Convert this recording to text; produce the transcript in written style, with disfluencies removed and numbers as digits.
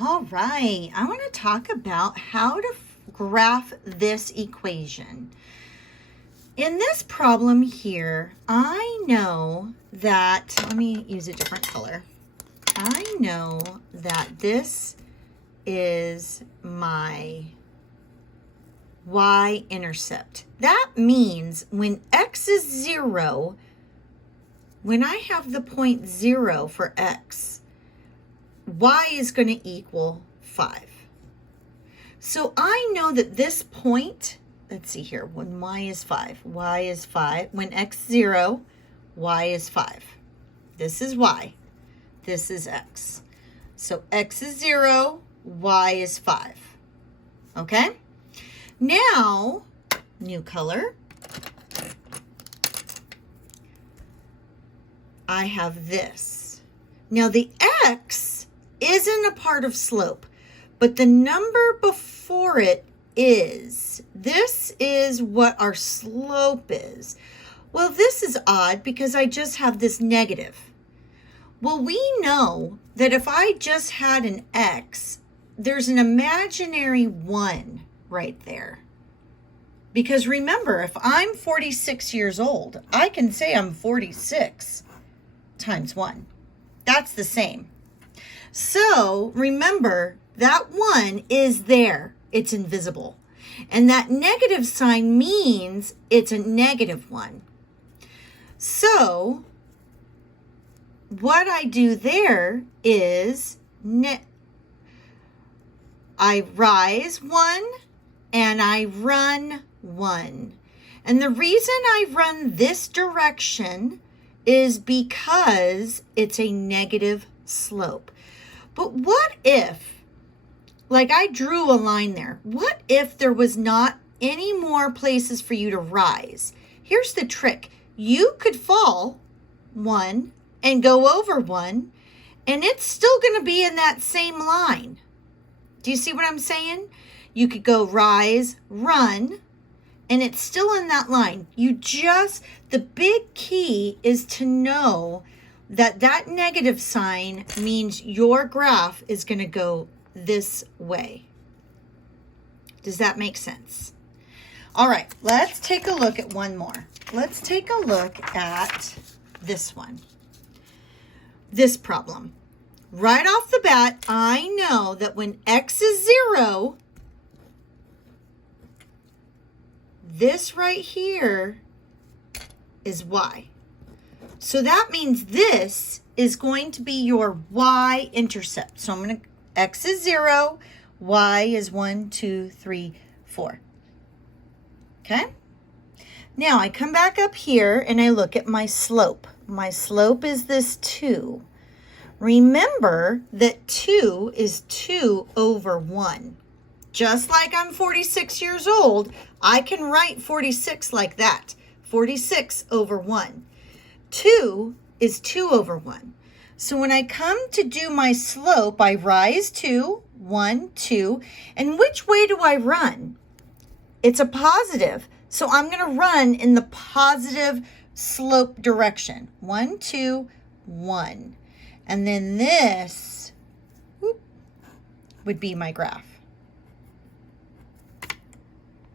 All right, I want to talk about how to graph this equation. In this problem here, I know that, let me use a different color. I know that this is my y-intercept. That means when x is 0, when I have the point 0 for x, y is going to equal 5. So I know that this point, let's see here, when y is 5, when x is 0, y is 5. This is y, this is x. So x is 0, y is 5. Okay? Now, new color, I have this. Now the x isn't a part of slope, but the number before it is. This is what our slope is. Well, this is odd because I just have this negative. Well, we know that if I just had an x, there's an imaginary 1 right there. Because remember, if I'm 46 years old, I can say I'm 46 times 1. That's the same. So remember, that 1 is there. It's invisible. And that negative sign means it's a negative 1. So what I do there is I rise 1 and I run 1. And the reason I run this direction is because it's a negative slope. But what if, like I drew a line there, what if there was not any more places for you to rise? Here's the trick. You could fall 1 and go over 1, and it's still going to be in that same line. Do you see what I'm saying? You could go rise, run, and it's still in that line. The big key is to know that that negative sign means your graph is going to go this way. Does that make sense? All right, let's take a look at one more. Let's take a look at this one. This problem. Right off the bat, I know that when x is 0, this right here is y. So that means this is going to be your y-intercept. So I'm going to, x is 0, y is 1, 2, 3, 4. Okay? Now I come back up here and I look at my slope. My slope is this 2. Remember that 2 is 2 over 1. Just like I'm 46 years old, I can write 46 like that. 46 over 1. 2 is 2 over 1. So when I come to do my slope, I rise 2, 1, 2. And which way do I run? It's a positive. So I'm going to run in the positive slope direction. 1, 2, 1. And then this would be my graph.